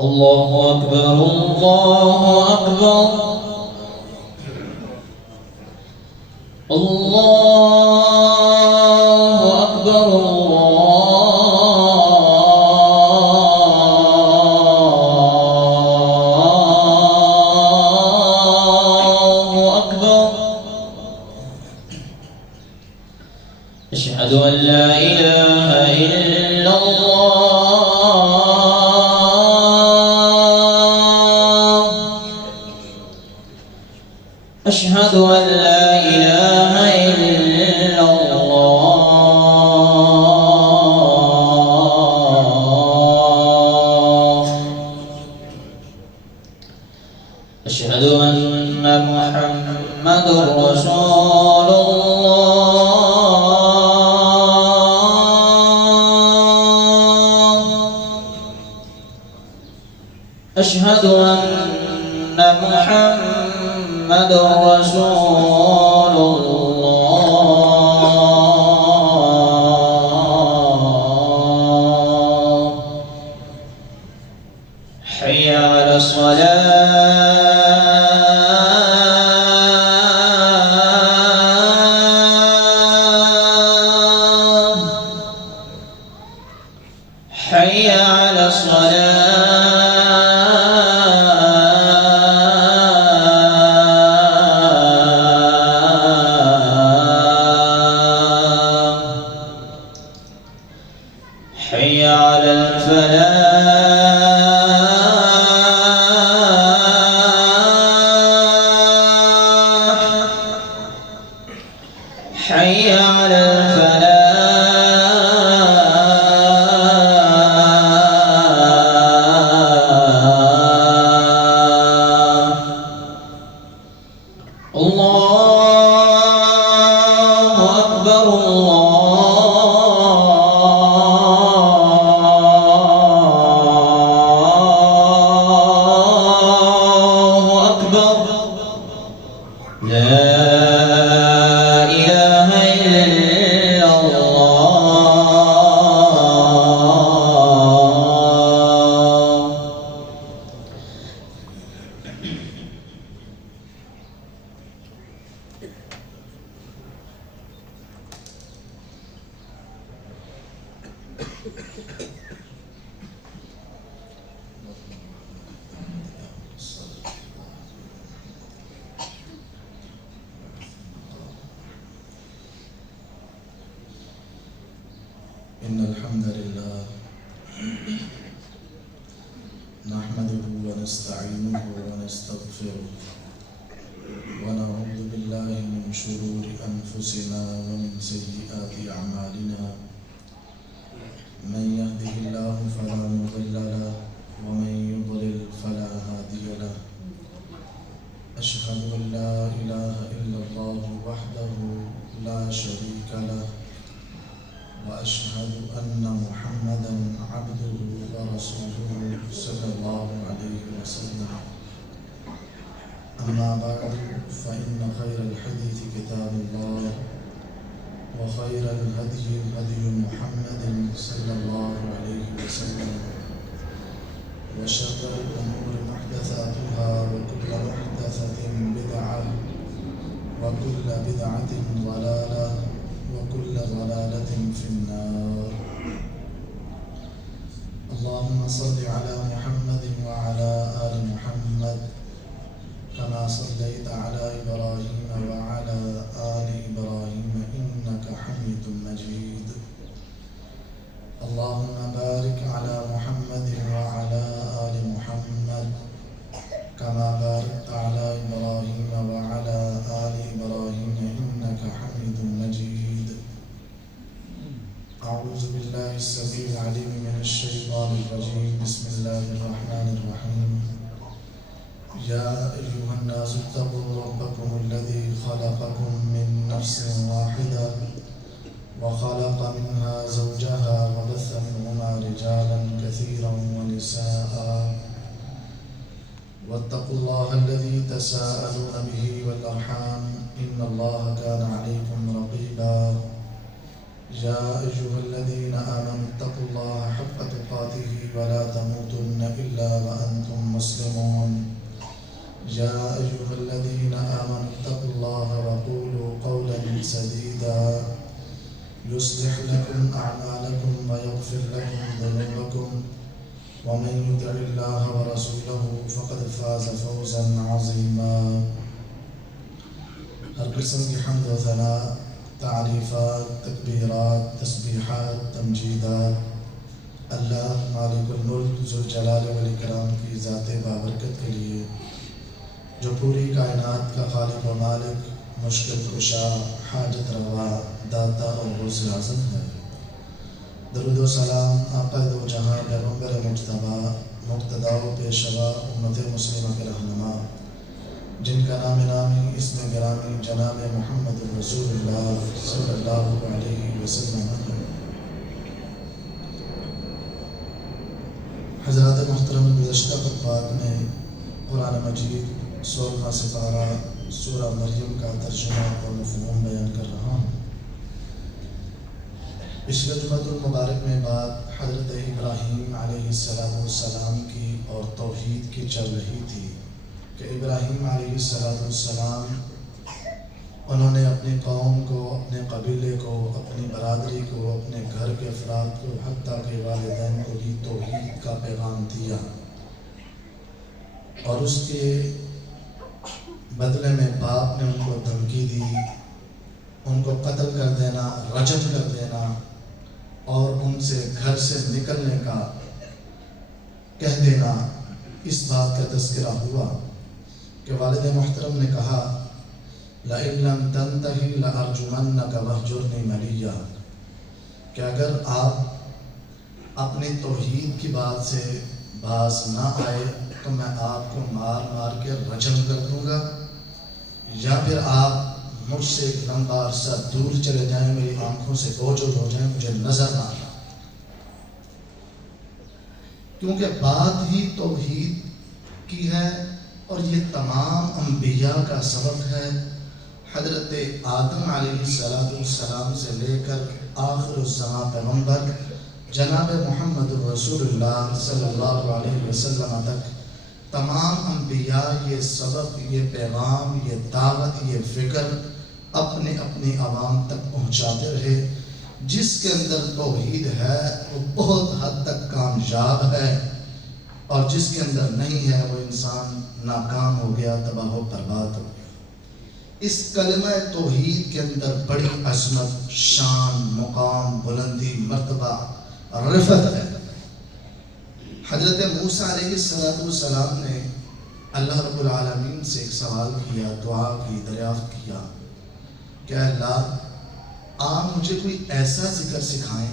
الله أكبر الله أكبر الله أكبر الله أكبر. أشهد أن لا إله إلا الله. أشهد أن لا إله إلا الله. أشهد أن محمد رسول الله. أشهد أن محمد رسول الله. حي على الصلاة. حي على الصلاة. حي على الفلاح. حي على الفلاح. الله أكبر الله أكبر. لا إله إلا الله. إن الحمد لله نحمده ونستعينه ونستغفره ونعوذ بالله من شرور أنفسنا ومن سيئات أعمالنا. من يهده الله فلا مضل له ومن يضلل فلا هادي له. أشهد أن لا إله إلا الله وحده لا شريك له وأشهد أن محمدًا عبده ورسوله صلى الله عليه وسلم. أما بعد فإن خير الحديث كتاب الله وخير الهدي هدي محمد صلى الله عليه وسلم وشر الأمور محدثاتها وكل محدثة بدعة وكل بدعة ضلالة وكل ضلالة في النار. اللهم صل على محمد وعلى آل محمد كما صليت على إبراهيم وعلى آل إبراهيم إنك حميد مجيد. اللهم بارك على محمد وعلى آل محمد كما باركت على إبراهيم وعلى آل إبراهيم إنك حميد مجيد. أعوذ بالله السميع العليم من الشيطان الرجيم. بسم الله الرحمن الرحيم. يا أيها الناس اتقوا ربكم الذي خلقكم من نفس واحدة وخلق منها زوجها وبث منهما رجالا كثيرا ونساء. واتقوا الله الذي تساءلون به والأرحام إن الله كان عليكم رقيبا. يا أيها الذين آمنوا اتقوا الله حق تقاته ولا تموتن تموتن إلا وأنتم مسلمون يا أيها الذين آمنوا اتقوا الله وقولوا قولا سديدا يصلح لكم أعمالكم ويغفر لكم ذنوبكم ومن يطع الله ورسوله فقد فاز فوزا عظيما. ہر قسم کی حمد و ثنا، تعریفات، تکبیرات، تسبیحات، تمجیدات اللہ مالک الملک ذوالجلال والاکرام کی ذات بابرکت کے لیے، جو پوری کائنات کا خالق و مالک، مشکل کشا، حاجت روا، داتا اور غوث اعظم ہے۔ درود و سلام آقا دو جہاں پیغمبر مجتبی، مقتدا و پیشوا، امت مسلمہ کے رہنما، جن کا نام نامی اسم گرامی جناب محمد رسول اللہ صلی اللہ علیہ وسلم ہے۔ حضرات محترم، گزشتہ خطبات میں قرآن مجید 16واں سپارہ سورہ مریم کا ترجمہ اور مفہوم بیان کر رہا ہوں۔ پچھلے جمعۃ المبارک میں بات حضرت ابراہیم علیہ السلام کی اور توحید کی چل رہی تھی کہ ابراہیم علیہ السلام انہوں نے اپنی قوم کو، اپنے قبیلے کو، اپنی برادری کو، اپنے گھر کے افراد کو، حتیٰ کہ والدین کو بھی توحید کا پیغام دیا، اور اس کے بدلے میں باپ نے ان کو دھمکی دی، ان کو قتل کر دینا، رجم کر دینا اور ان سے گھر سے نکلنے کا کہہ دینا۔ اس بات کا تذکرہ ہوا کہ والد محترم نے کہا لَإِن لَّمْ تَنْتَهِ لَأَرْجُمَنَّكَ وَاهْجُرْنِي مَلِيًّا، کہ اگر آپ اپنی توحید کی بات سے باز نہ آئے تو میں آپ کو مار مار کے رجم کر دوں گا، یا پھر آپ مجھ سے ایک لمبا عرصہ دور چلے جائیں، میری آنکھوں سے اوجھل ہو جائیں، مجھے نظر نہ آئے۔ کیونکہ بات ہی توحید کی ہے اور یہ تمام انبیاء کا سبق ہے۔ حضرت آدم علیہ السلام سے لے کر آخر الزمان پیغمبر جناب محمد رسول اللہ صلی اللہ علیہ وسلم تک تمام انبیاء یہ سبق، یہ پیغام، یہ دعوت، یہ فکر اپنے اپنی عوام تک پہنچاتے رہے۔ جس کے اندر توحید ہے وہ بہت حد تک کامیاب ہے، اور جس کے اندر نہیں ہے وہ انسان ناکام ہو گیا، تباہ و برباد ہو گیا۔ اس کلمہ توحید کے اندر بڑی عظمت، شان، مقام، بلندی، مرتبہ، رفعت ہے۔ حضرت موسیٰ علیہ السلام نے اللہ رب العالمین سے ایک سوال کیا، دعا کی، دریافت کیا کہ اللہ آپ مجھے کوئی ایسا ذکر سکھائیں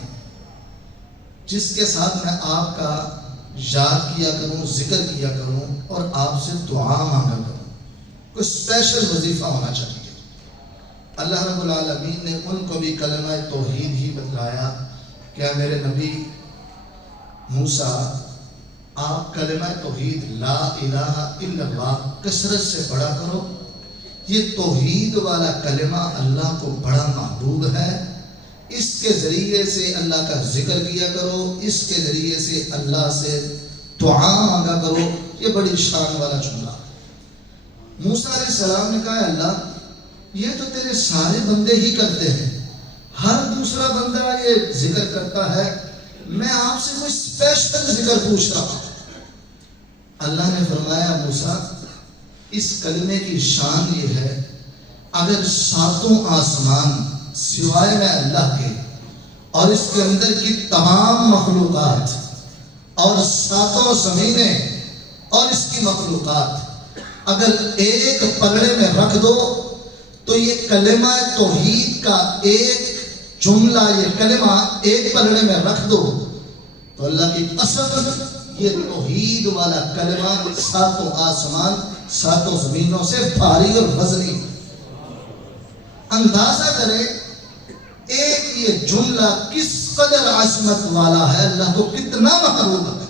جس کے ساتھ میں آپ کا یاد کیا کروں، ذکر کیا کروں اور آپ سے دعا مانگا کروں، کوئی اسپیشل وظیفہ ہونا چاہیے۔ اللہ رب العالمین نے ان کو بھی کلمہ توحید ہی بتلایا کہ میرے نبی موسیٰ آپ کلمہ توحید لا الہ الا اللہ کثرت سے پڑھا کرو۔ یہ توحید والا کلمہ اللہ کو بڑا محبوب ہے، اس کے ذریعے سے اللہ کا ذکر کیا کرو، اس کے ذریعے سے اللہ سے دعا مانگا کرو۔ یہ بڑی شان والا جملہ۔ موسیٰ علیہ السلام نے کہا اللہ یہ تو تیرے سارے بندے ہی کرتے ہیں، ہر دوسرا بندہ یہ ذکر کرتا ہے، میں آپ سے کوئی اسپیشل ذکر پوچھ رہا ہوں۔ اللہ نے فرمایا موسیٰ اس کلمے کی شان یہ ہے، اگر ساتوں آسمان سوائے میں اللہ کے اور اس کے اندر کی تمام مخلوقات اور ساتوں زمینیں اور اس کی مخلوقات اگر ایک پلڑے میں رکھ دو تو یہ کلمہ توحید کا ایک جملہ، یہ کلمہ ایک پلڑے میں رکھ دو تو اللہ کی قسم یہ توحید والا کلمہ ساتوں آسمان ساتوں زمینوں سے بھاری اور وزنی۔ اندازہ کرے ایک یہ جملہ کس قدر عظمت والا ہے، اللہ کو کتنا محبوب ہے۔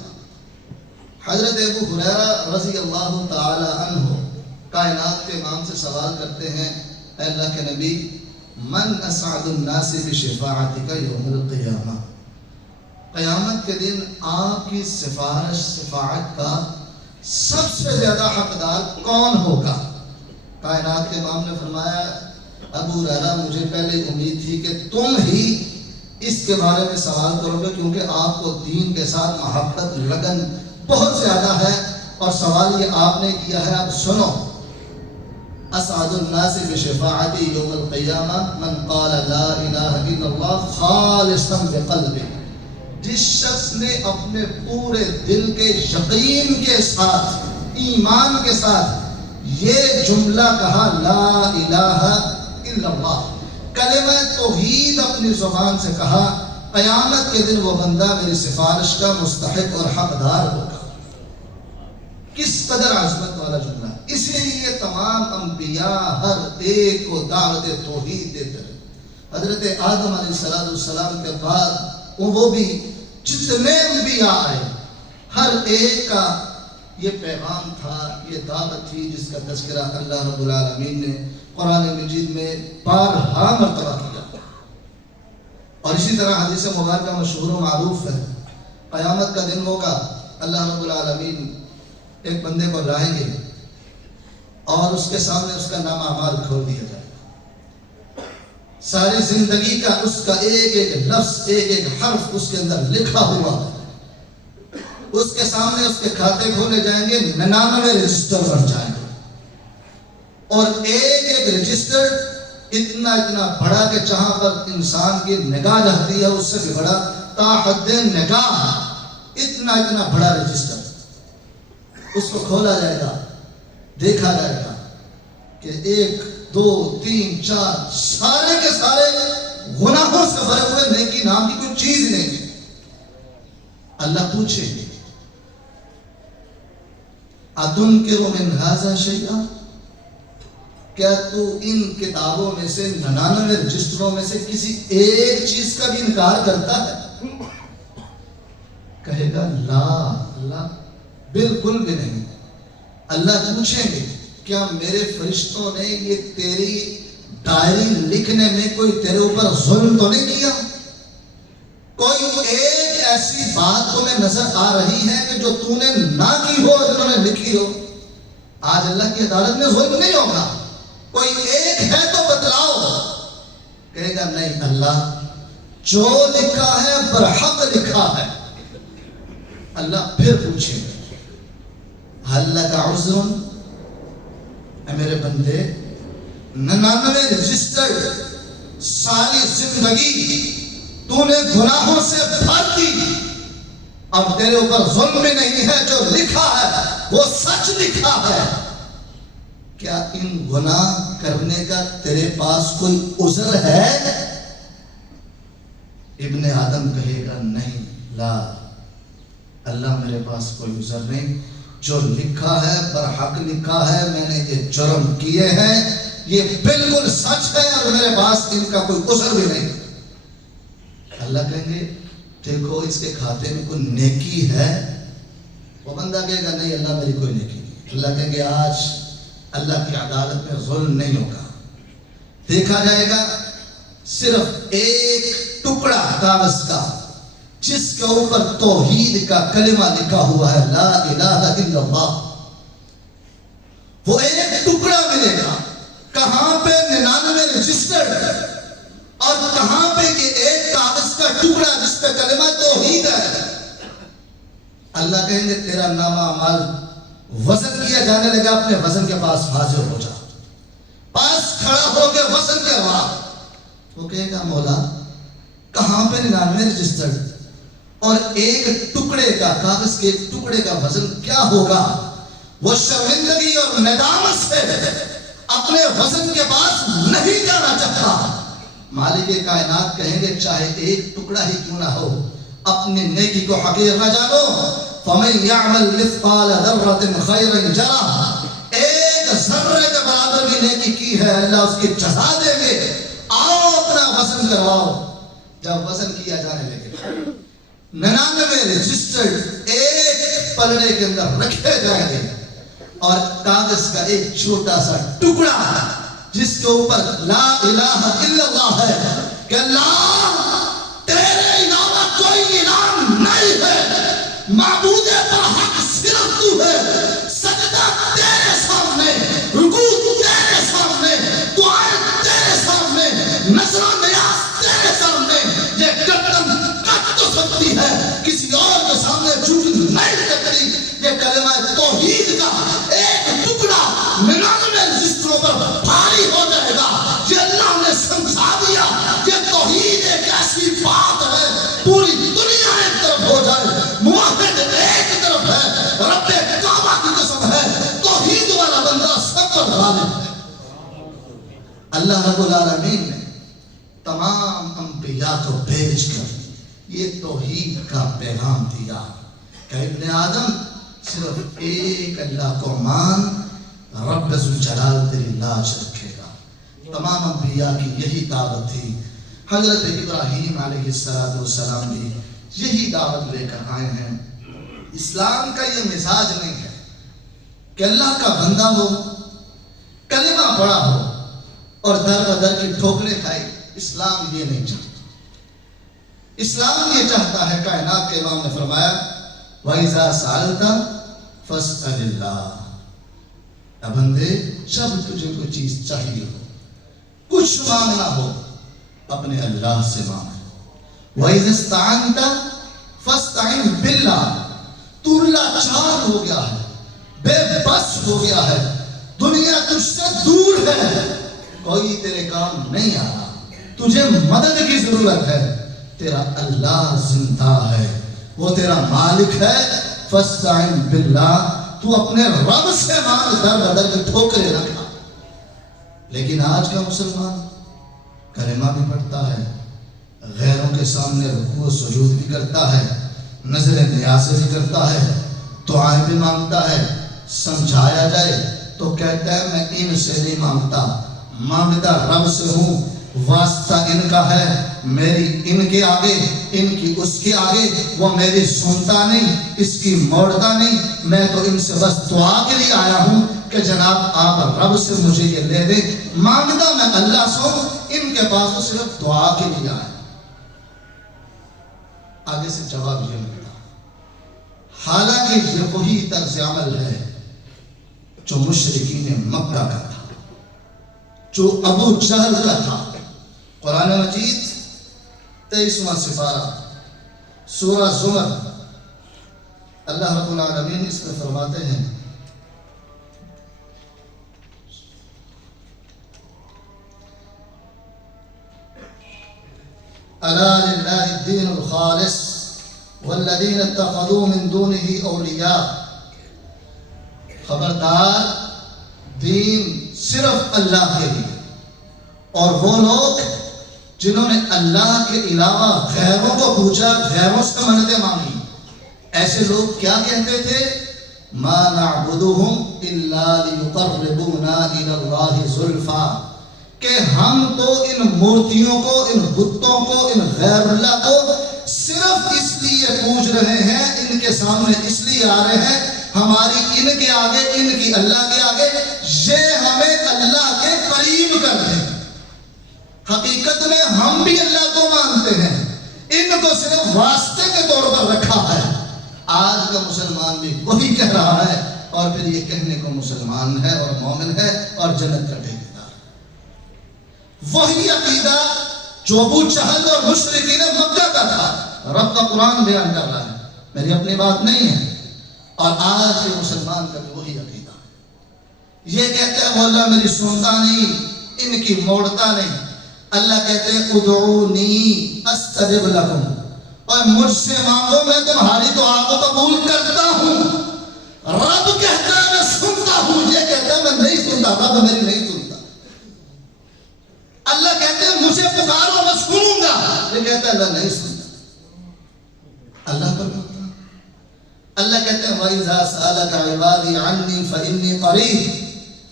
حضرت ابو ہریرہ رضی اللہ تعالی عنہ کائنات کے امام سے سوال کرتے ہیں، اے اللہ کے نبی من اسعد الناس بشفاعتک یوم القیامہ، قیامت کے دن آپ کی سفارش شفاعت کا سب سے زیادہ حقدار کون ہوگا؟ کائنات کے امام نے فرمایا ابو ہریرہ مجھے پہلے امید تھی کہ تم ہی اس کے بارے میں سوال کرو گے، کیونکہ آپ کو دین کے ساتھ محبت لگن بہت زیادہ ہے، اور سوال یہ آپ نے کیا ہے۔ اب سنو، اسعد الناس بشفاعتی یوم القیامہ من قال لا الہ الا اللہ خالصا بقلبہ، جس شخص نے اپنے پورے دل کے یقین کے ساتھ، ایمان کے ساتھ یہ جملہ کہا لا الہ الا اللہ، کلمہ توحید اپنی زبان سے کہا، قیامت کے دن وہ بندہ میری سفارش کا مستحق اور حقدار ہوگا۔ کس قدر عظمت والا جملہ ہے! اسی لیے تمام انبیاء ہر ایک کو دعوت توحید دیتے رہے۔ حضرت آدم علیہ السلام کے بعد وہ بھی جتنے انبیاء آئے، ہر ایک کا یہ پیغام تھا، یہ دعوت تھی، جس کا تذکرہ اللہ رب العالمین نے قرآن مجید میں بارہا مرتبہ کیا۔ اور اسی طرح حدیث مبارکہ مشہور و معروف ہے، قیامت کا دن ہوگا، اللہ رب العالمین ایک بندے کو لائیں گے اور اس کے سامنے اس کا نام اعمال کھول دیا جائے گا۔ ساری زندگی کا اس کا ایک ایک لفظ، ایک ایک حرف اس کے اندر لکھا ہوا ہے۔ اس کے سامنے اس کے کھاتے کھولے جائیں گے، 99 رجسٹر بن جائیں گے، اور ایک ایک رجسٹر اتنا اتنا بڑا کہ جہاں پر انسان کی نگاہ جاتی ہے اس سے بھی بڑا، تا حد نگاہ اتنا اتنا بڑا رجسٹر۔ اس کو کھولا جائے گا، دیکھا جائے گا کہ 1 2 3 4 سارے کے سارے گناہوں سے بھرے ہوئے، نیکی نام کی کوئی چیز نہیں ہے۔ اللہ پوچھے گے اَتُنْكِرُ مِنْ هَذَا شَيْئًا، کیا تو ان کتابوں میں سے 99 رجسٹروں میں سے کسی ایک چیز کا بھی انکار کرتا ہے؟ کہے گا لا، اللہ بالکل بھی نہیں۔ اللہ پوچھیں گے کیا میرے فرشتوں نے یہ تیری ڈائری لکھنے میں کوئی تیرے اوپر ظلم تو نہیں کیا؟ کوئی ایک ایسی بات تمہیں نظر آ رہی ہے کہ جو تو نے نہ کی ہو اور انہوں نے لکھی ہو؟ آج اللہ کی عدالت میں ظلم نہیں ہوگا، کوئی ایک ہے تو بتلاؤ۔ کہے گا نہیں اللہ، جو لکھا ہے برحق لکھا ہے۔ اللہ پھر پوچھے گا حل لک عذر، اے میرے بندے 99 رجسٹر ساری زندگی تو نے گناہوں سے بھر دی، اب تیرے اوپر ظلم بھی نہیں ہے، جو لکھا ہے وہ سچ لکھا ہے، کیا ان گناہ کرنے کا تیرے پاس کوئی عذر ہے؟ ابن آدم کہے گا نہیں، لا اللہ میرے پاس کوئی عذر نہیں، جو لکھا ہے برحق لکھا ہے، میں نے یہ جرم کیے ہیں، یہ بالکل سچ ہے، اور میرے پاس ان کا کوئی عذر بھی نہیں۔ اللہ کہیں گے دیکھو اس کے کھاتے میں کوئی نیکی ہے؟ وہ بندہ کہے گا نہیں اللہ میری کوئی نیکی نہیں۔ اللہ کہیں گے آج اللہ کی عدالت میں ظلم نہیں ہوگا، دیکھا جائے گا صرف ایک ٹکڑا کاغذ کا جس کے اوپر توحید کا کلمہ لکھا ہوا ہے لا الہ الا اللہ، وہ ایک ٹکڑا ملے گا۔ کہاں پہ 99 رجسٹر اور کہاں پہ یہ ایک کاغذ کا ٹکڑا جس پہ کلمہ توحید ہے؟ اللہ کہیں گے تیرا نامہ اعمال وزن کیا جانے لگا، اپنے وزن کے پاس حاضر ہو جا، پاس کھڑا ہو کے وزن کروا۔ وہ کہے گا مولا کہاں پہ 99 رجسٹر اور ایک ٹکڑے کا کاغذ کے ایک ٹکڑے کا وزن کیا ہوگا؟ وہ شرمندگی اور ندامت سے اپنے وزن کے پاس نہیں جانا چاہتا۔ مالک کائنات کہیں گے چاہے ایک ٹکڑا ہی کیوں نہ ہو، اپنی نیکی کو حقیر نہ جانو۔ فَمَنْ يَعْمَلْ مِثْقَالَ ذَرَّةٍ خَيْرًا يَرَهُ، ایک ذرے کے برابر بھی نیکی کی ہے اللہ اس کی جزا دیں گے۔ آؤ اپنا وزن کرواؤ۔ جب وزن کیا جانے لگے 99 رجسٹرڈ ایک پلڑے کے اندر رکھے جائیں گے، اور کاغذ کا ایک چھوٹا سا ٹکڑا جس کے اوپر لا الہ الا اللہ ہے کہ اللہ تیرے علاوہ کوئی انعام ایسی بات ہے پوری دنیا ایک طرف ہو جائے، موحد ایک طرف ہے، رب کعبہ کی قسم ہے، توحید والا بندہ سب پر غالب ہے۔ اللہ رب العالمین نے تمام انبیاء کو بھیج کر یہ توحید کا پیغام دیا کہ ابن آدم صرف ایک اللہ کو مان، رب ذوالجلال تیری لاج رکھے گا۔ تمام انبیاء کی یہی دعوت تھی۔ حضرت ابراہیم علیہ السلام بھی یہی دعوت لے کر آئے ہیں۔ اسلام کا یہ مزاج نہیں ہے کہ اللہ کا بندہ ہو، کلمہ پڑھا ہو اور در بدر کی ٹھوکریں کھائی۔ اسلام یہ نہیں چاہتا۔ اسلام یہ چاہتا ہے، کائنات کے امام نے فرمایا وَإِذَا سَأَلْتَ فَاسْأَلِ اللَّهَ، اے بندے جب تجھے کوئی چیز چاہیے ہو، کچھ مانگنا ہو، اپنے اللہ سے مانگ۔ وَإِذَا اسْتَعَنْتَ فَاسْتَعِنْ بِاللَّهِ، تو لاچار ہو گیا ہے، بے بس ہو گیا ہے، دنیا تجھ سے دور ہے، کوئی تیرے کام نہیں آ رہا، تجھے مدد کی ضرورت ہے، تیرا اللہ زندہ ہے، وہ تیرا مالک ہے، فاستعن باللہ، تو اپنے رب سے مانگ، در بدر کے ٹھوکرے رکھا۔ لیکن آج کا مسلمان کلمہ بھی پڑھتا ہے، غیروں کے سامنے رکوع و سجود بھی کرتا ہے، نظر نیازیں بھی کرتا ہے، دعائیں بھی مانگتا ہے، سمجھایا جائے تو کہتا ہے میں ان سے نہیں مانگتا، مانگتا رب سے ہوں، واسطہ ان کا ہے، میری ان کے آگے، ان کی اس کے آگے، وہ میری سنتا نہیں، اس کی موڑتا نہیں، میں تو ان سے بس دعا کے لیے آیا ہوں کہ جناب آپ رب سے مجھے یہ لے دیں، مانگتا میں اللہ سے ہوں، ان کے پاس تو صرف دعا کے لیے آیا۔ آگے سے جواب یہ ملتا، حالانکہ یہ وہی طرز عمل ہے جو مشرکین مکہ کا تھا، جو ابو جہل کا تھا۔ قرآن مجید 23واں سپارہ سورہ زمر، اللہ رب العالمین اس میں فرماتے ہیں الا للہ الدین الخالص والذین اتخذوا من دونہ اولیاء، خبردار دین صرف اللہ کے لیے، اور وہ لوگ جنہوں نے اللہ کے علاوہ غیروں کو پوچھا، غیروں سے منتیں مانگی، ایسے لوگ کیا کہتے تھے؟ ما نعبدهم الا ليقربونا الى الله زلفا، کہ ہم تو ان مورتیوں کو، ان بتوں کو، ان غیر اللہ کو صرف اس لیے پوچھ رہے ہیں، ان کے سامنے اس لیے آ رہے ہیں، ہماری ان کے آگے، ان کی اللہ کے آگے، یہ ہمیں اللہ کے قریب کر دیں۔ حقیقت میں ہم بھی اللہ کو مانتے ہیں، ان کو صرف واسطے کے طور پر رکھا ہے۔ آج کا مسلمان بھی وہی کہہ رہا ہے، اور پھر یہ کہنے کو مسلمان ہے اور مومن ہے اور جنت کا ٹھیکیدار ہے۔ وہی عقیدہ جو ابو جہل اور مشرکین مکہ کا تھا، رب کا قرآن بیان کر رہا ہے، میری اپنی بات نہیں ہے، اور آج کے مسلمان کا بھی وہی عقیدہ ہے۔ یہ کہتے ہیں وہ اللہ میری سنتا نہیں، ان کی موڑتا نہیں۔ اللہ کہتے ہیں ادعونی استجب لکم، اور مجھ سے مانگو میں تمہاری دعا کو قبول کرتا ہوں۔ رب کہتا ہے میں سنتا ہوں، یہ کہتا ہے میں نہیں سنتا، رب میری نہیں سنتا۔ اللہ کہتے ہیں مجھے پکارو میں سنوں گا، یہ کہتا ہے اللہ نہیں سنتا۔ اللہ پر اللہ کہتے ہیں وَإِذَا سَأَلَكَ عِبَادِي عَنِّي فَإِنِّي قَرِيبٌ،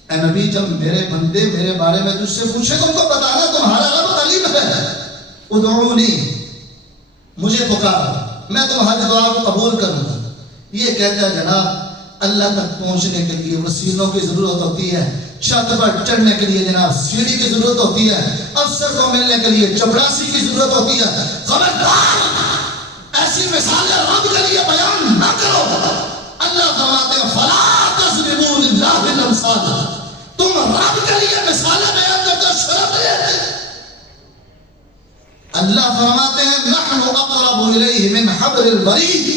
اے نبی جب میرے بندے میرے بارے میں تجھ سے پوچھے تو ان کو بتانا تمہارا رب قریب ہے۔ ادعونی، مجھے پکار، میں تمہاری دعا کو قبول کروں گا۔ یہ کہتا ہے جناب اللہ تک پہنچنے کے لیے وسیلوں کی ضرورت ہوتی ہے، چھت پر چڑھنے کے لیے جناب سیڑھی کی ضرورت ہوتی ہے، افسر کو ملنے کے لیے چپڑاسی کی ضرورت ہوتی ہے۔ خبردار ایسی مثالیں رب کے لیے بیان نہ کرو۔ اللہ فرماتے ہیں فلا تضربوا للہ الامثال، تم رب کے لیے مثالیں بیان کرتے ہو، شرم نہیں ہے۔ اللہ فرماتے ہیں نحن اقرب الیہ من حبل الورید،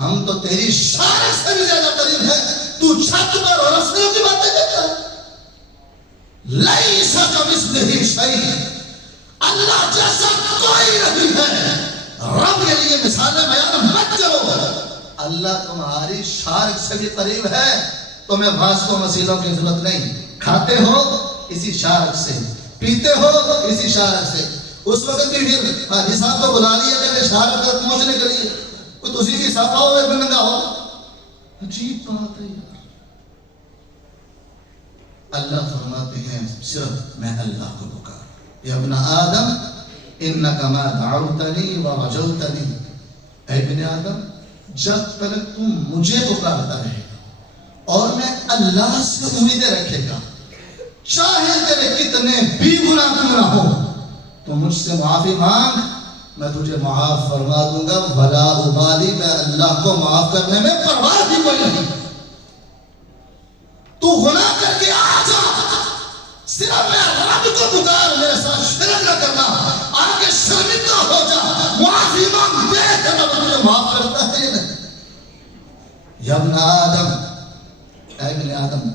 ہم تو تیری شان سے بھی زیادہ قریب ہے، تو چھت پر اور رسلوں کی باتیں کرتا ہے۔ لیس کمثلہ شیء، اللہ جیسا کوئی نہیں مثال بیان مت کرو. اللہ تمہاری شارک سے بھی قریب ہے. تمہیں واسطوں وسیلوں کی ضرورت نہیں. کھاتے ہو اسی شارک سے, پیتے ہو اسی شارک سے. اس وقت بھی پھر حاجی صاحب کو بلا لیا کہ شارک تک پہنچنے کے لیے کوئی تسی بھی صافہ ہو یا ننگا ہو. عجیب بات ہے یار. اللہ فرماتے ہیں صرف میں اللہ کو پکار. یا ابن آدم انک ما دعوتنی ورجوتنی, اے ابن آدم جب تک تم مجھے پکارتا رہے گا اور میں اللہ سے امیدیں رکھے گا, چاہے تیرے کتنے بھی گناہ کیوں نہ ہو, تو مجھ سے معافی مانگ, میں تجھے معاف فرما دوں گا. ولا ابالی, میں اللہ کو معاف کرنے میں پرواہ بھی کوئی نہیں. تو گناہ کر کے آ جا, صرف میں رب کو پکار, میرے ساتھ شرک نہ کرنا. آگے شرمندہ ہو جا, معافی مانگ, دیکھ رب تجھے معاف کرتا ہے یا نہیں. یا ابن آدم, اے ابن آدم,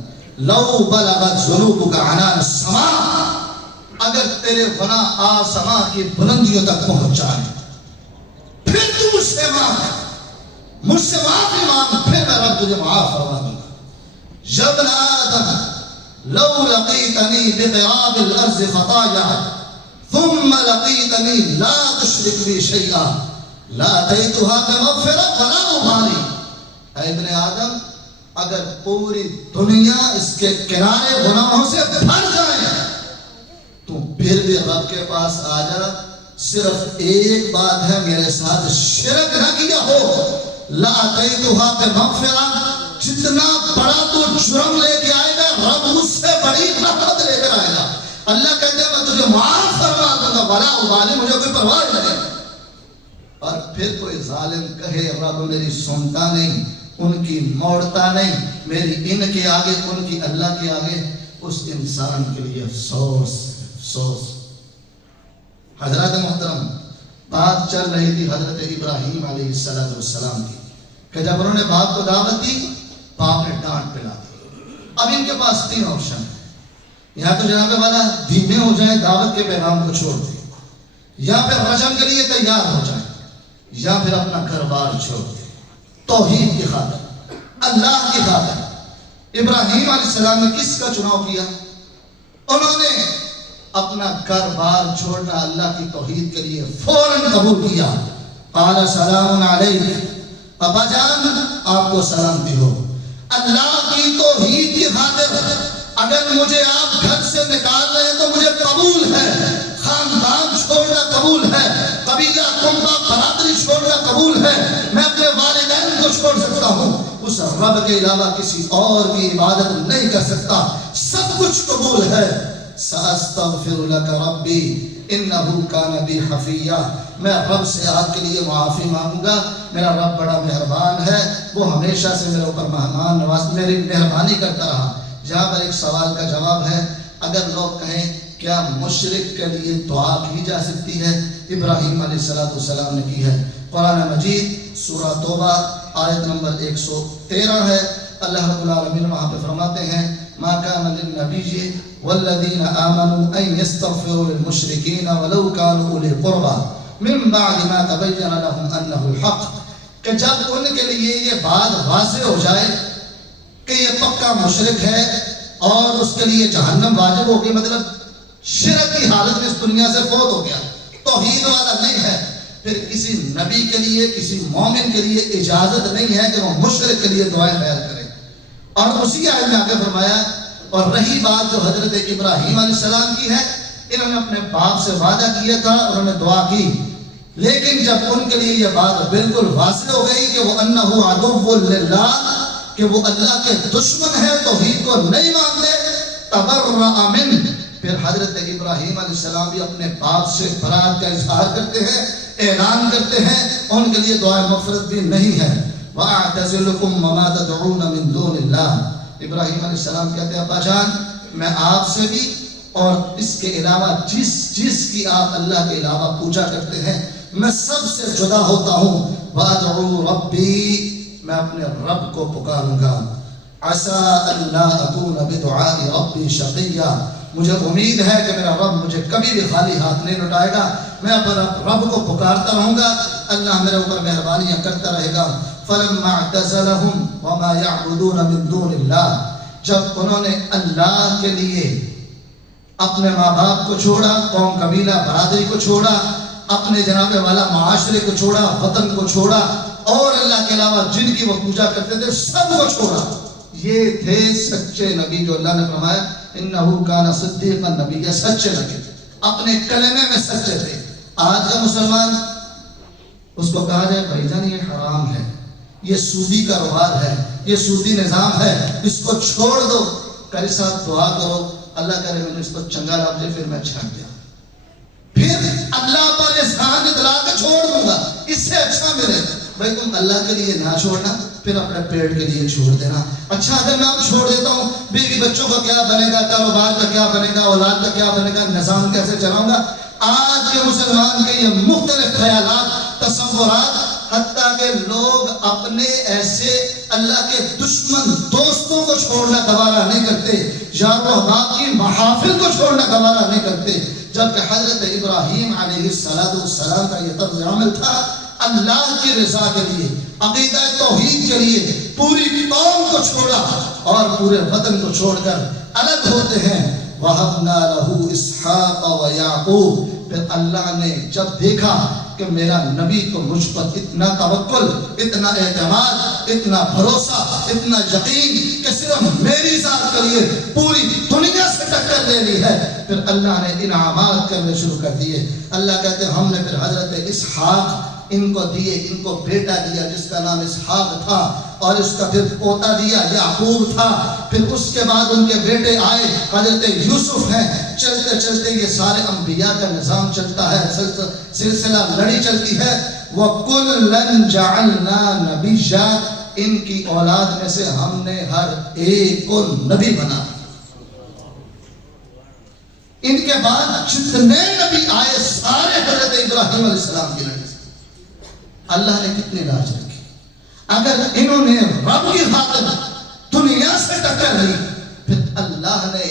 لو بلغت ذنوبک عنان السماء, اگر تیرے گناہ آسماں کی بلندیوں تک پہنچ جائے پھر تو مجھ سے معافی مانگ, پھر میں رب تجھے معاف فرما دوں گا. یا ابن آدم لو لقیتنی بقراب الارض خطایا ثم لقیتنی لا تشرک بی شیئا لاتیتها بمغفرہ ولا ابالی. اے ابن آدم, اگر پوری دنیا اس کے کنارے گناہوں سے بھر جائے تو پھر بھی رب کے پاس آ جا. صرف ایک بات ہے, میرے ساتھ شرک نہ کیا ہو. لاتیتها بمغفرہ, جتنا بڑا تو جرم لے کے آئے گا رب اس سے بڑی رحمت لے کر آئے گا. اللہ کہتے ہیں میں تجھے معاف فرما دوں گا, ولا ابالی, مجھے کوئی پرواہ نہیں. اور پھر کوئی ظالم کہے رب میری سنتا نہیں, ان کی موڑتا نہیں, میری ان کے آگے ان کی اللہ کے آگے, اس انسان کے لیے افسوس افسوس. حضرات محترم, بات چل رہی تھی حضرت ابراہیم علیہ السلام کی کہ جب انہوں نے باپ کو دعوت دی, باپ نے ڈانٹ پلا دی. اب ان کے پاس تین آپشن ہے, یا تو جناب والا دھیمے ہو جائیں, دعوت کے پیغام کو چھوڑ دیں, یا پھر رجم کے لیے تیار ہو جائیں, یا پھر اپنا گھر بار چھوڑ دیں. توحید کی خاطر, اللہ کی خاطر ابراہیم علیہ السلام نے کس کا چناؤ کیا؟ انہوں نے اپنا گھر بار چھوڑنا اللہ کی توحید کے لیے فوراً قبول کیا. قال سلام علیکم, ابا جان آپ کو سلامتی ہو. اللہ کی توحید کی خاطر اگر مجھے آپ گھر سے نکال رہے ہیں تو مجھے قبول ہے, خاندان چھوڑنا قبول ہے, قبیلہ کنبہ برادری چھوڑنا قبول ہے, میں اپنے والدین کو چھوڑ سکتا ہوں, اس رب کے علاوہ کسی اور کی عبادت نہیں کر سکتا, سب کچھ قبول ہے. سأستغفر لك ربی انہو کان بی حفیہ, میں رب سے آپ کے لیے معافی مانگوں گا, میرا رب بڑا مہربان ہے, وہ ہمیشہ سے میرے اوپر مہمان نواز, میری مہربانی کرتا رہا. یہاں پر ایک سوال کا جواب ہے, اگر لوگ کہیں کیا مشرک کے لیے دعا کی جا سکتی ہے؟ ابراہیم علیہ السلام نے کی ہے. قرآن مجید سورہ توبہ آیت نمبر 113 ہے. اللہ رب العالمین وہاں پہ فرماتے ہیں ما کان للنبی والذین آمنوا ان یستغفروا للمشرکین ولو کانوا اولی قربى من بعد ما تبین لهم انه الحق, کہ جب ان کے لیے یہ بات واضح ہو جائے کہ یہ پکا مشرک ہے اور اس کے لیے جہنم واجب ہوگی, مطلب شرک کی حالت میں اس دنیا سے فوت ہو گیا, توحید والا نہیں ہے, پھر کسی نبی کے لیے کسی مومن کے لیے اجازت نہیں ہے کہ وہ مشرک کے لیے دعائیں خیر کرے. اور اسی آیت میں آگے فرمایا, اور رہی بات جو حضرت ابراہیم علیہ السلام کی ہے, انہوں نے اپنے باپ سے وعدہ کیا تھا, انہوں نے دعا کی, لیکن جب ان کے لیے یہ بات بالکل واضح ہو گئی کہ وہ انہو عدو للہ, کہ وہ اللہ کے دشمن ہے, توحید کو نہیں مانتے, تبرأ منہ, پھر حضرت ابراہیم علیہ السلام بھی اپنے باپ سے برات کا اظہار کرتے ہیں, اعلان کرتے ہیں, ان کے لیے دعائے مغفرت بھی نہیں ہے. وَأَعْتَزِلُكُمْ وَمَا تَدْعُونَ مِن دُونِ اللَّهِ, ابراہیم علیہ السلام کہتے ہیں ابا جان میں آپ سے بھی اور اس کے علاوہ جس کی آپ اللہ کے علاوہ پوجا کرتے ہیں میں سب سے جدا ہوتا ہوں. وَأَدْعُو رَبِّي, میں اپنے رب کو پکاروں گا. عَسَىٰ أَن لَا أَكُونَ بِدُعَاءِ رَبِّي شَقِيًّا, مجھے امید ہے کہ میرا رب مجھے کبھی بھی خالی ہاتھ نہیں لوٹائے گا, میں اپنے رب کو پکارتا رہوں گا اللہ میرے اوپر مہربانیاں کرتا رہے گا۔ فلما اعتزلهم وما يعبدون من دون اللہ، جب انہوں نے اللہ کے لیے اپنے ماں باپ کو چھوڑا، قوم قبیلہ برادری کو چھوڑا، اپنے جناب والا معاشرے کو چھوڑا، وطن کو چھوڑا، اور اللہ کے علاوہ جن کی وہ پوجا کرتے تھے سب کو چھوڑا، یہ تھے سچے نبی جو اللہ نے فرمایا انہو کان صدیقا نبی، یہ سچے نبی تھے، اپنے کلمے میں سچے تھے۔ آج کا مسلمان اس کو کہا جائے بھائی جان یہ حرام ہے، یہ سودی کاروبار ہے، یہ سودی نظام ہے، اس کو چھوڑ دو، قاری صاحب دعا کرو اللہ کرے میں نے اس کو چنگا لگ جائے پھر میں چھوڑ دیا، پھر اللہ پر احسان جتلا کے چھوڑ دوں گا، اس سے اچھا میرے بھائی تم اللہ کے لیے نہ چھوڑنا، پھر اپنے پیٹ کے لیے چھوڑ دینا۔ اچھا اگر میں اب چھوڑ دیتا ہوں، بیوی بچوں کا کیا بنے گا، کاروبار کا کیا بنے گا، اولاد کا کیا بنے گا، نظام کیسے چلاؤں گا؟ آج کے مسلمان کے یہ مختلف خیالات، تصورات، حتیٰ کہ لوگ اپنے ایسے اللہ کے دشمن دوستوں کو چھوڑنا گوارا نہیں کرتے، یار و احباب کی محافل کو چھوڑنا گوارا نہیں کرتے، جبکہ حضرت ابراہیم علیہ السلام کا یہ طرز عمل تھا، اللہ کی رضا کے لیے، عقیدہ توحید کے لیے پوری قوم کو چھوڑا اور پورے وطن کو چھوڑ کر الگ ہوتے ہیں۔ وَهَبْنَا لَهُ إِسْحَاقَ وَيَعْقُوبَ، پھر اللہ نے جب دیکھا کہ میرا نبی تو مجھ پر اتنا توکل، اتنا اعتماد، اتنا بھروسہ، اتنا یقین کہ صرف میری ذات کے لیے پوری دنیا سے ٹکر لے لی ہے، پھر اللہ نے انعامات کرنے شروع کر دیے۔ اللہ کہتے ہیں ہم نے پھر حضرت اسحاق ان کو دیے، ان کو بیٹا دیا جس کا نام اسحاق تھا، اور اس کا پھر پوتا دیا یعقوب تھا، پھر اس کے بعد ان کے بیٹے آئے حضرت یوسف ہیں۔ چلتے چلتے یہ سارے انبیاء کا نظام چلتا ہے، سلسلہ لڑی چلتی ہے۔ وَكُلًّا جَعَلْنَا نَبِيًّا، ان کی اولاد میں سے ہم نے ہر ایک کو نبی بنا۔ ان کے بعد جتنے نبی آئے سارے حضرت ابراہیم علیہ السلام کی لڑی سے۔ اللہ نے کتنی لاج رکھی، اگر انہوں نے رب کی خاطر دنیا سے ٹکر لی، پھر اللہ نے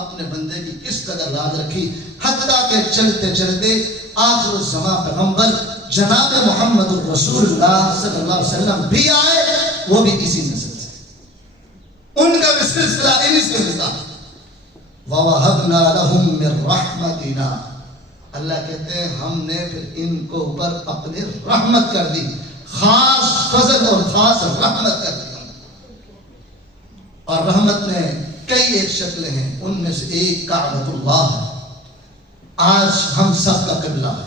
اپنے بندے کی کس قدر لاج رکھی، حتیٰ کہ چلتے چلتے آخر الزمان پیغمبر جناب محمد الرسول اللہ صلی اللہ علیہ وسلم بھی آئے، وہ بھی اسی نسل سے، ان کا بھی سلسلہ انہی سے ملتا۔ وَوَهَبْنَا لَهُم مِّن رَحْمَتِنَا، اللہ کہتے ہیں ہم نے پھر ان کو اوپر اپنی رحمت کر دی، خاص فضل اور خاص رحمت کر دی، اور رحمت میں کئی ایک شکلیں ہیں، ان میں سے ایک کعبۃ اللہ ہے۔ آج ہم سب کا قبلہ ہے،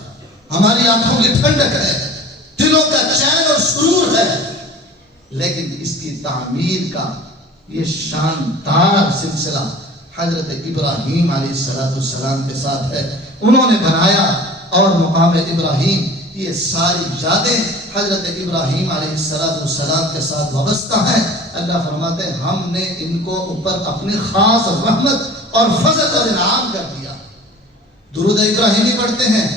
ہماری آنکھوں کی ٹھنڈک ہے، دلوں کا چین اور سرور ہے، لیکن اس کی تعمیر کا یہ شاندار سلسلہ حضرت ابراہیم علیہ السلام کے ساتھ ہے۔ انہوں نے بنایا، اور مقام ابراہیم یہ ساری یادیں حضرت ابراہیم علیہ السلام کے ساتھ وابستہ ہیں۔ اللہ فرماتے ہیں ہم نے ان کو اوپر اپنی خاص رحمت اور فضل اور انعام کر دیا۔ درود ابراہیمی پڑھتے ہیں،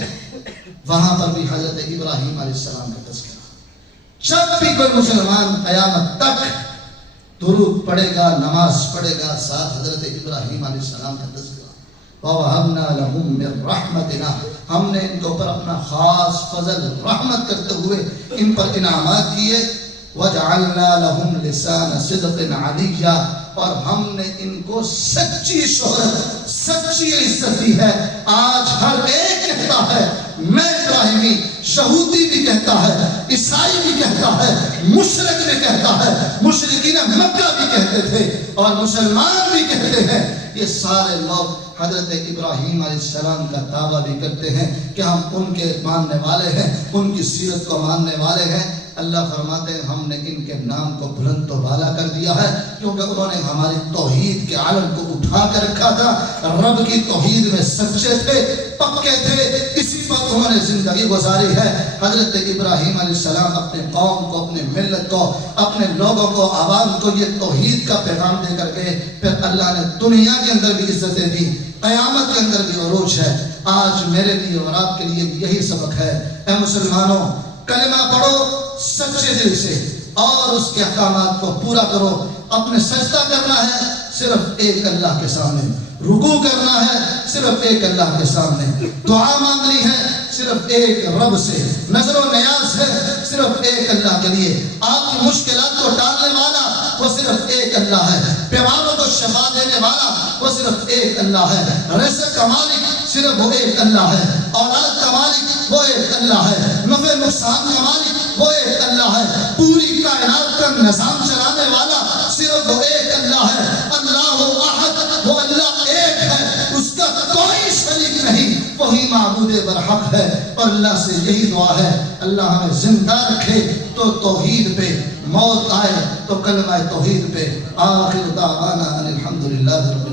وہاں پر بھی حضرت ابراہیم علیہ السلام کا تذکرہ۔ جب بھی کوئی مسلمان قیامت تک درود پڑھے گا، نماز پڑھے گا، ساتھ حضرت ابراہیم علیہ السلام کا تذکرہ۔ وَوَهَبْنَا لَهُم مِّن رَحْمَتِنَا، ہم نے ان کے اوپر اپنا خاص فضل رحمت کرتے ہوئے ان پر انعامات کیے۔ وَجَعَلْنَا لَهُمْ لِسَانَ صِدْقٍ عَلِيًّا، اور ہم نے ان کو سچی شہرت، سچی عزت دی ہے۔ آج ہر ایک کہتا ہے میں ابراہیمی، یہودی بھی کہتا ہے، عیسائی بھی کہتا ہے، مشرک بھی کہتا ہے، مشرکین مکہ بھی کہتے تھے، اور مسلمان بھی کہتے ہیں۔ یہ سارے لوگ حضرت ابراہیم علیہ السلام کا دعویٰ بھی کرتے ہیں کہ ہم ان کے ماننے والے ہیں، ان کی سیرت کو ماننے والے ہیں۔ اللہ فرماتے ہیں ہم نے ان کے نام کو بلند و بالا کر دیا ہے، کیونکہ انہوں نے ہماری توحید کے عالم کو اٹھا کر رکھا تھا، رب کی توحید میں سچے تھے، پکے تھے، اسی پر انہوں نے زندگی گزاری ہے۔ حضرت ابراہیم علیہ السلام اپنے قوم کو، اپنے ملت کو، اپنے لوگوں کو، عوام کو یہ توحید کا پیغام دے کر گئے، پھر اللہ نے دنیا کے اندر بھی عزتیں دی، قیامت کے اندر بھی عروج ہے۔ آج میرے لیے اور آپ کے لیے یہی سبق ہے، اے مسلمانوں کلمہ پڑھو سچے دل سے، اور اس کے احکامات کو پورا کرو۔ اپنے سجدہ کرنا ہے صرف ایک اللہ کے سامنے، رکوع کرنا ہے صرف ایک اللہ کے سامنے، دعا مانگنی ہے صرف ایک رب سے، نظر و نیاز ہے صرف ایک اللہ کے لیے، آپ کی مشکلات کو ٹالنے والا وہ صرف ایک اللہ ہے، بیماروں کو شفا دینے والا وہ صرف ایک اللہ ہے، رزق کا مالک صرف وہ ایک اللہ ہے، اولاد کا مالک وہ ایک اللہ ہے، نفع نقصان کا مالک وہ ایک اللہ ہے، پوری کائنات کا نظام چلانے والا صرف وہ ایک اللہ ہے، اللہ احد، وہ اللہ ایک ہے، اس کا کوئی شریک نہیں، وہی معبود برحق ہے۔ اور اللہ سے یہی دعا ہے اللہ ہمیں زندہ رکھے تو توحید پہ، موت آئے تو کلمہ توحید پہ۔ آخر دعوانا ان الحمدللہ رب